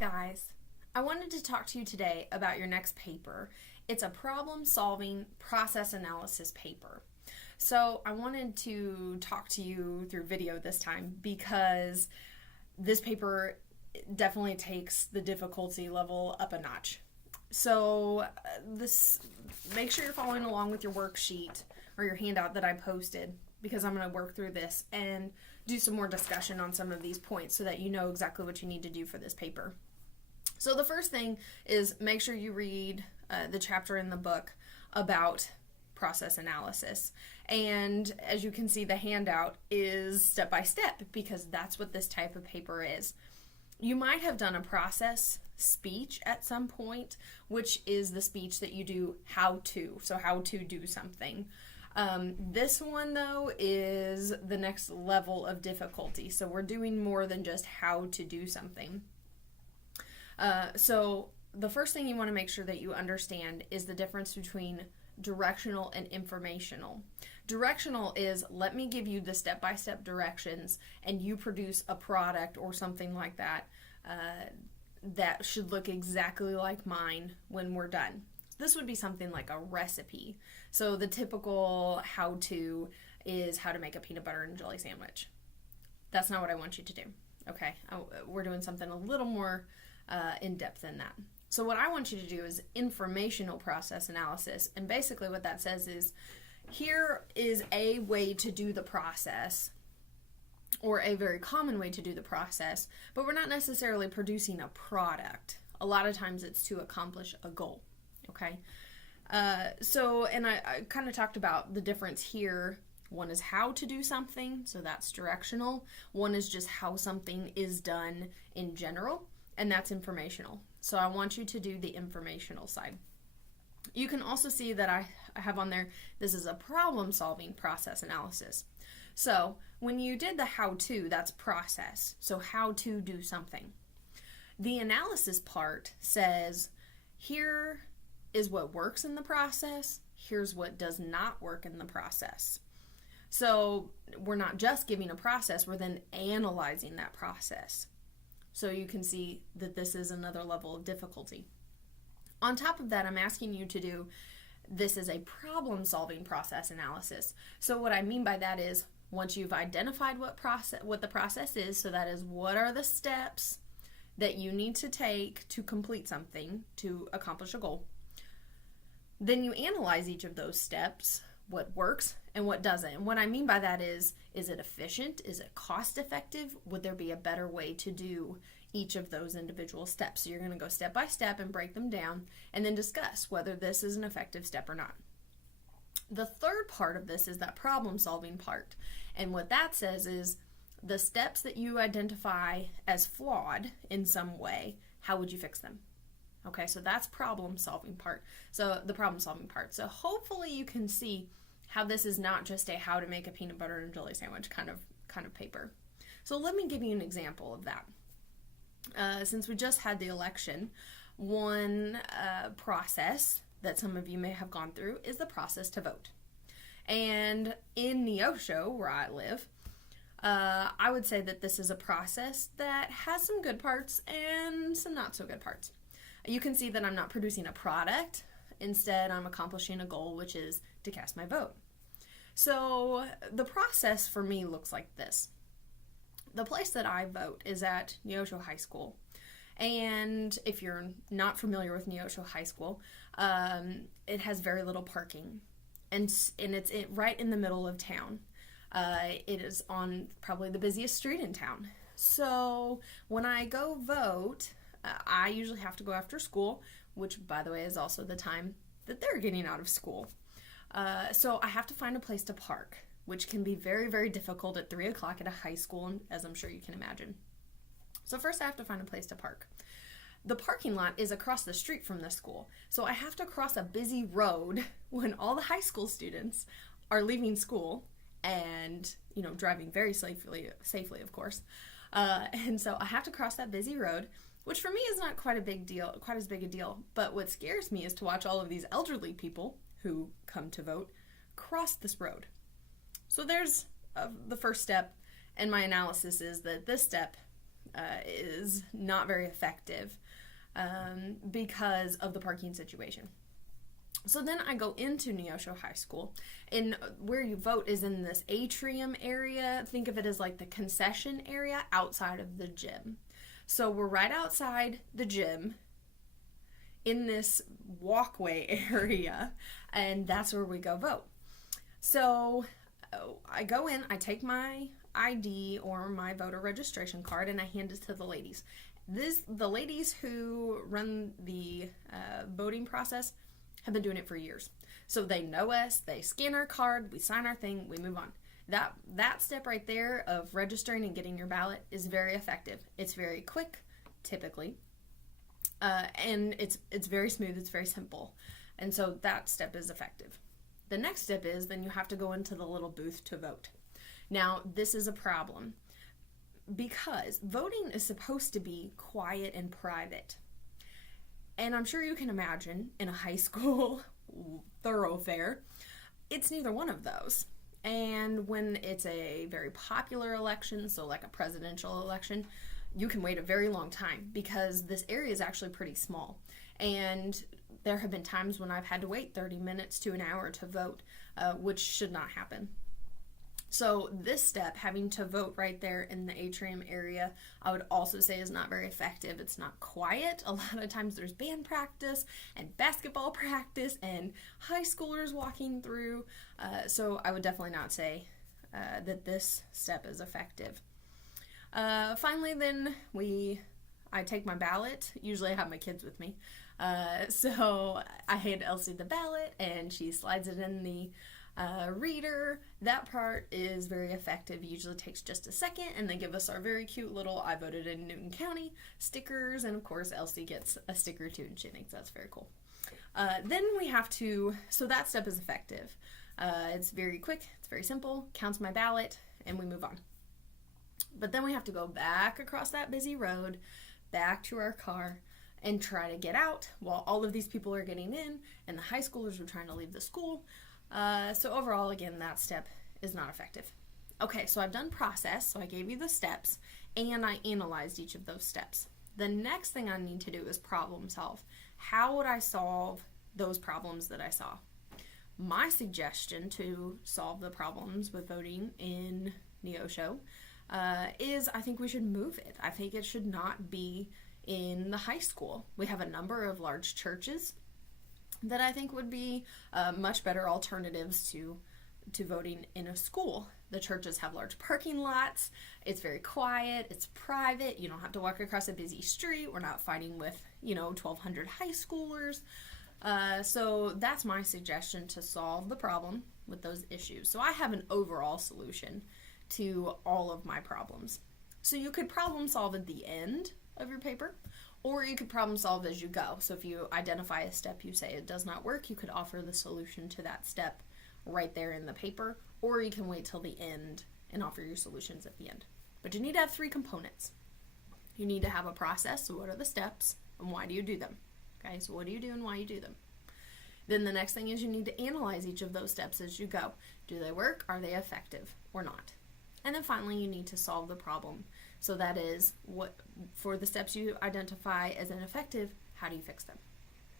guys, I wanted to talk to you today about your next paper. It's a problem-solving process analysis paper. So I wanted to talk to you through video this time because this paper definitely takes the difficulty level up a notch. So make sure you're following along with your worksheet or your handout that I posted, because I'm going to work through this and do some more discussion on some of these points so that you know exactly what you need to do for this paper. So the first thing is make sure you read the chapter in the book about process analysis. And as you can see, the handout is step by step because that's what this type of paper is. You might have done a process speech at some point, which is the speech that you do how to, so how to do something. This one, though, is the next level of difficulty. So we're doing more than just how to do something. So the first thing you want to make sure that you understand is the difference between directional and informational. Directional is, let me give you the step-by-step directions and you produce a product or something like that that should look exactly like mine when we're done. This would be something like a recipe. So the typical how-to is how to make a peanut butter and jelly sandwich. That's not what I want you to do. Okay, we're doing something a little more in-depth than that. So what I want you to do is informational process analysis. And basically what that says is, here is a way to do the process, or a very common way to do the process, but we're not necessarily producing a product. A lot of times it's to accomplish a goal. Okay, and I kind of talked about the difference here. One is how to do something, so that's directional. One is just how something is done in general, and that's informational. So I want you to do the informational side. You can also see that I have on there, this is a problem-solving process analysis. So when you did the how-to, that's process, so how to do something. The analysis part says, here is what works in the process, here's what does not work in the process. So we're not just giving a process, we're then analyzing that process. So you can see that this is another level of difficulty. On top of that, I'm asking you to do, this is a problem-solving process analysis. So what I mean by that is, once you've identified what the process is, so that is what are the steps that you need to take to complete something, to accomplish a goal, then you analyze each of those steps, what works and what doesn't. And what I mean by that is it efficient? Is it cost effective? Would there be a better way to do each of those individual steps? So you're going to go step by step and break them down and then discuss whether this is an effective step or not. The third part of this is that problem solving part. And what that says is the steps that you identify as flawed in some way, how would you fix them? Okay, so that's problem solving part. So the problem solving part. So hopefully you can see how this is not just a how to make a peanut butter and jelly sandwich kind of paper. So let me give you an example of that. Since we just had the election, one process that some of you may have gone through is the process to vote. And in Neosho, where I live, I would say that this is a process that has some good parts and some not so good parts. You can see that I'm not producing a product. Instead, I'm accomplishing a goal, which is to cast my vote. So the process for me looks like this. The place that I vote is at Neosho High School. And if you're not familiar with Neosho High School, it has very little parking. And it's right in the middle of town. It is on probably the busiest street in town. So when I go vote, I usually have to go after school, which, by the way, is also the time that they're getting out of school. So I have to find a place to park, which can be very, very difficult at 3 o'clock at a high school, as I'm sure you can imagine. So first I have to find a place to park. The parking lot is across the street from the school, so I have to cross a busy road when all the high school students are leaving school and, driving very safely, of course. And so I have to cross that busy road, which for me is not quite as big a deal. But what scares me is to watch all of these elderly people who come to vote cross this road. So there's the first step, and my analysis is that this step is not very effective because of the parking situation. So then I go into Neosho High School, and where you vote is in this atrium area. Think of it as like the concession area outside of the gym. So we're right outside the gym in this walkway area, and that's where we go vote. So I go in, I take my ID or my voter registration card, and I hand it to the ladies. The ladies who run the voting process have been doing it for years. So they know us, they scan our card, we sign our thing, we move on. That step right there of registering and getting your ballot is very effective. It's very quick, typically, and it's very smooth, it's very simple. And so that step is effective. The next step is then you have to go into the little booth to vote. Now, this is a problem because voting is supposed to be quiet and private. And I'm sure you can imagine in a high school thoroughfare, it's neither one of those. And when it's a very popular election, so like a presidential election, you can wait a very long time because this area is actually pretty small. And there have been times when I've had to wait 30 minutes to an hour to vote, which should not happen. So this step, having to vote right there in the atrium area, I would also say is not very effective. It's not quiet. A lot of times there's band practice and basketball practice and high schoolers walking through. So I would definitely not say that this step is effective. Finally, then I take my ballot. Usually I have my kids with me. So I hand Elsie the ballot and she slides it in the reader. That part is very effective. It usually takes just a second, and they give us our very cute little "I voted in Newton County" stickers, and of course Elsie gets a sticker too, and she thinks that's very cool. Then we have to, so that step is effective. It's very quick, it's very simple, counts my ballot, and we move on. But then we have to go back across that busy road, back to our car, and try to get out while all of these people are getting in, and the high schoolers are trying to leave the school. So overall, again, that step is not effective. Okay, so I've done process, so I gave you the steps, and I analyzed each of those steps. The next thing I need to do is problem solve. How would I solve those problems that I saw? My suggestion to solve the problems with voting in Neosho is I think we should move it. I think it should not be in the high school. We have a number of large churches that I think would be much better alternatives to voting in a school. The churches have large parking lots. It's very quiet. It's private. You don't have to walk across a busy street. We're not fighting with 1,200 high schoolers. So that's my suggestion to solve the problem with those issues. So I have an overall solution to all of my problems. So you could problem solve at the end of your paper, or you could problem solve as you go. So if you identify a step you say it does not work, you could offer the solution to that step right there in the paper, or you can wait till the end and offer your solutions at the end. But you need to have 3 components. You need to have a process, so what are the steps, and why do you do them? Okay, so what do you do and why you do them? Then the next thing is you need to analyze each of those steps as you go. Do they work? Are they effective or not? And then finally you need to solve the problem. So that is, what for the steps you identify as ineffective, how do you fix them?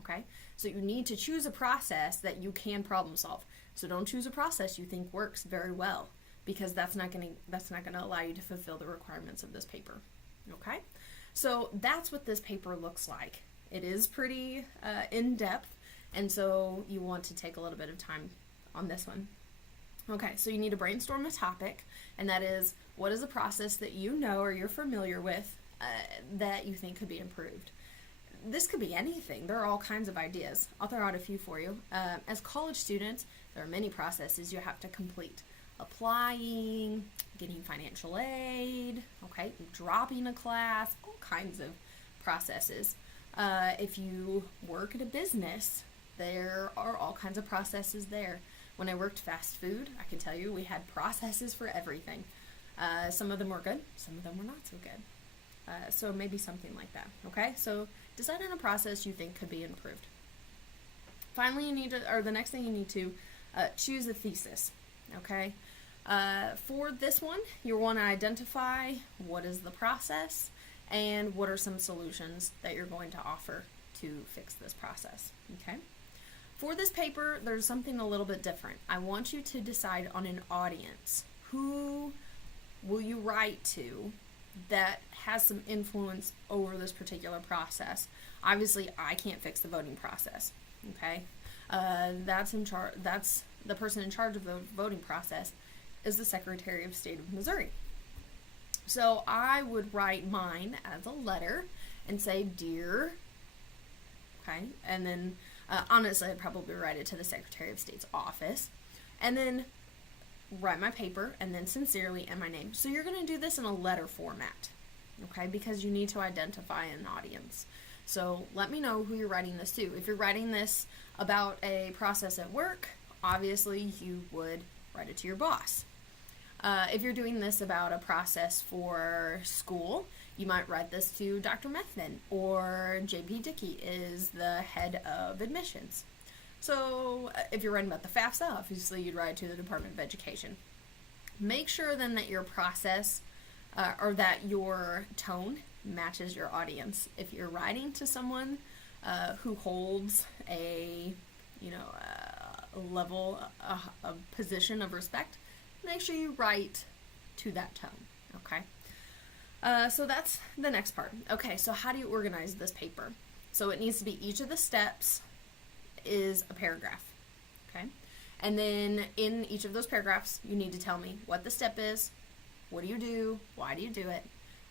Okay? So you need to choose a process that you can problem solve. So don't choose a process you think works very well, because that's not going to allow you to fulfill the requirements of this paper. Okay? So that's what this paper looks like. It is pretty in-depth, and so you want to take a little bit of time on this one. Okay, so you need to brainstorm a topic, and that is, what is a process that you know or you're familiar with that you think could be improved? This could be anything. There are all kinds of ideas. I'll throw out a few for you. As college students, there are many processes you have to complete. Applying, getting financial aid, okay, dropping a class, all kinds of processes. If you work at a business, there are all kinds of processes there. When I worked fast food, I can tell you we had processes for everything. Some of them were good, some of them were not so good. So maybe something like that, okay? So decide on a process you think could be improved. Finally, the next thing you need to choose a thesis, okay? For this one, you want to identify what is the process, and what are some solutions that you're going to offer to fix this process. Okay. For this paper, there's something a little bit different. I want you to decide on an audience. Who will you write to that has some influence over this particular process? Obviously, I can't fix the voting process. Okay, that's the person in charge of the voting process is the Secretary of State of Missouri. So I would write mine as a letter and say, "Dear," okay, and then honestly, I'd probably write it to the Secretary of State's office, and then write my paper, and then sincerely and my name. So you're going to do this in a letter format, okay, because you need to identify an audience. So let me know who you're writing this to. If you're writing this about a process at work, obviously you would write it to your boss. If you're doing this about a process for school, you might write this to Dr. Methvin, or J.P. Dickey is the head of admissions. So if you're writing about the FAFSA, obviously you'd write to the Department of Education. Make sure then that your process or that your tone matches your audience. If you're writing to someone who holds a level, a position of respect, make sure you write to that tone. Okay. So that's the next part. Okay, so how do you organize this paper? So it needs to be each of the steps is a paragraph. Okay, and then in each of those paragraphs, you need to tell me what the step is, what do you do, why do you do it,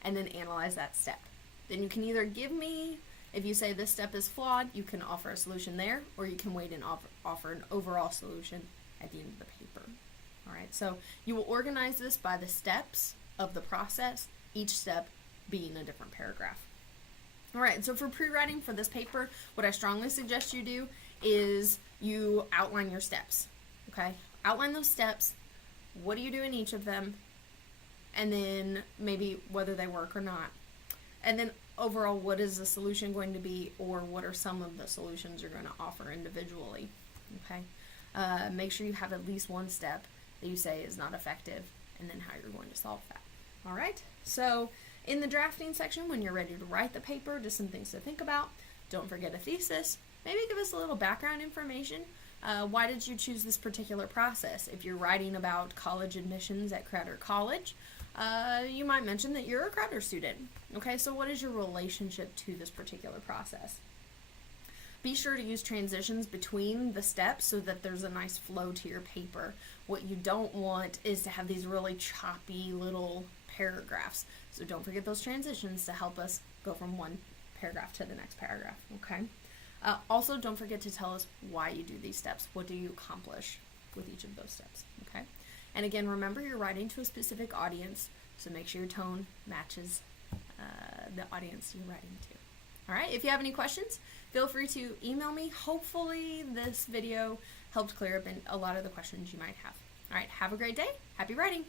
and then analyze that step. Then you can either give me, if you say this step is flawed, you can offer a solution there, or you can wait and offer an overall solution at the end of the paper. All right, so you will organize this by the steps of the process, each step being a different paragraph. All right, so for pre-writing for this paper, what I strongly suggest you do is you outline your steps. Okay, outline those steps. What do you do in each of them? And then maybe whether they work or not. And then overall, what is the solution going to be, or what are some of the solutions you're going to offer individually? Okay, make sure you have at least one step that you say is not effective, and then how you're going to solve that. All right, so in the drafting section, when you're ready to write the paper, just some things to think about. Don't forget a thesis. Maybe give us a little background information. Why did you choose this particular process? If you're writing about college admissions at Crowder College, you might mention that you're a Crowder student. Okay, so what is your relationship to this particular process? Be sure to use transitions between the steps so that there's a nice flow to your paper. What you don't want is to have these really choppy little paragraphs. So don't forget those transitions to help us go from one paragraph to the next paragraph, okay? Also, don't forget to tell us why you do these steps. What do you accomplish with each of those steps, okay? And again, remember you're writing to a specific audience, so make sure your tone matches the audience you're writing to. All right, if you have any questions, feel free to email me. Hopefully this video helped clear up a lot of the questions you might have. All right, have a great day. Happy writing.